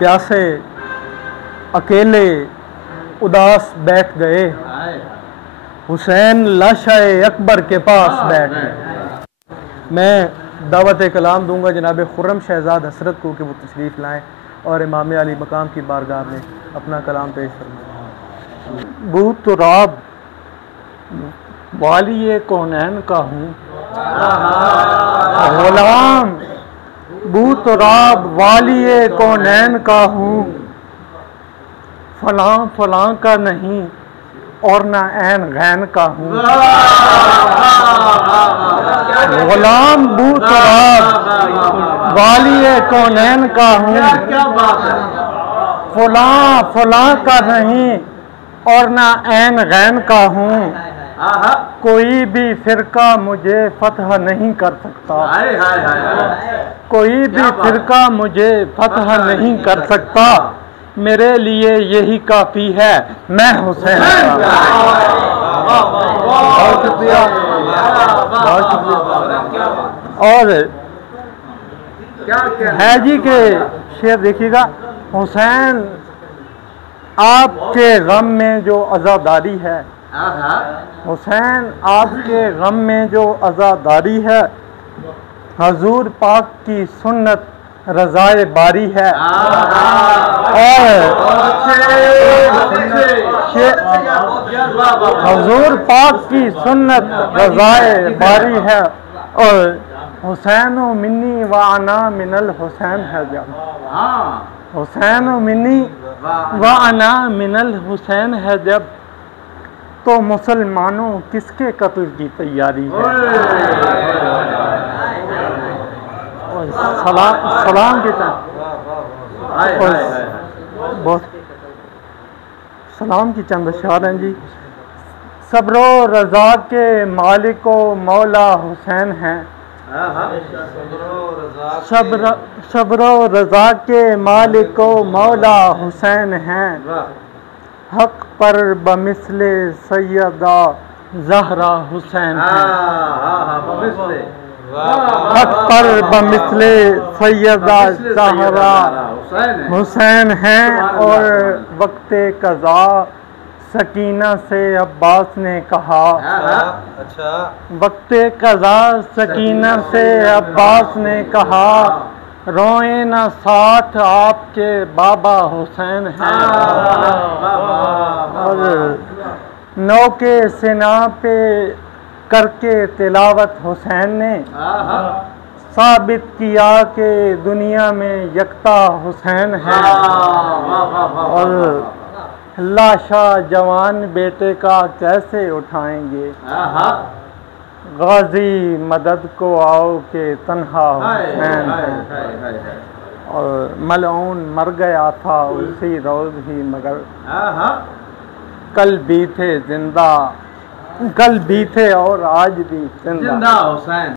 प्यासे अकेले उदास बैठ गए, हुसैन लाशाए अकबर के पास बैठ गए। मैं दावत कलाम दूंगा जनाब खुर्रम शहजाद हसरत को कि वो तशरीफ़ लाएँ और इमाम अली मकाम की बारगाह में अपना कलाम पेश फरमाएँ। बूतराब वाली कौनैन का हूँ गुलाम, बूतराब वाली कौनैन का हूँ, फलां फलां का नहीं और ना ऐन गैन का हूँ। गुलाम बूतराब वाली कौनैन का हूँ, फलां फलां का नहीं और ना ऐन गैन का हूँ। कोई भी फिरका मुझे फतह नहीं कर सकता, कोई भी फिरका मुझे फतह नहीं कर सकता। मेरे लिए यही काफ़ी है, मैं हुसैन का। बहुत शुक्रिया, बहुत शुक्रिया। और है जी के शेर देखिएगा, हुसैन आपके गम में जो अज़ादारी है, हुसैन आपके गम में जो अज़ादारी है, हजूर पाक की सुन्नत रज़ाए बारी है। और हजूर पाक की सुन्नत रज़ाए बारी है। और हुसैन मिन्नी व अना मिनल हुसैन है जब, हुसैन मिन्नी व अना मिनल हुसैन है जब, तो मुसलमानों किसके कत्ल की तैयारी है। सलाम की बहुत सलाम की चंद अशआर हैं जी। सब्रो रज़ा के मालिको मौला हुसैन हैं, सब्रो रज़ा के मालिको मौला हुसैन हैं। हक पर बमिसले सैयदा ज़हरा हुसैन हैं, हक पर बमिसले सैयदा ज़हरा हुसैन हैं। और वक्ते कज़ा सकीना से अब्बास ने कहा, वक्ते कज़ा सकीना से अब्बास ने कहा, रोए न साथ आपके बाबा हुसैन हैं। और नौ के सिना पे करके तिलावत हुसैन ने साबित किया कि दुनिया में यकता हुसैन है। और लाशा जवान बेटे का कैसे उठाएंगे, गाजी मदद को आओ के तन्हा हुसैन है। और मलऊन मर गया था उसी रोज ही, मगर कल भी थे जिंदा, कल भी थे और आज भी जिंदा हुसैन।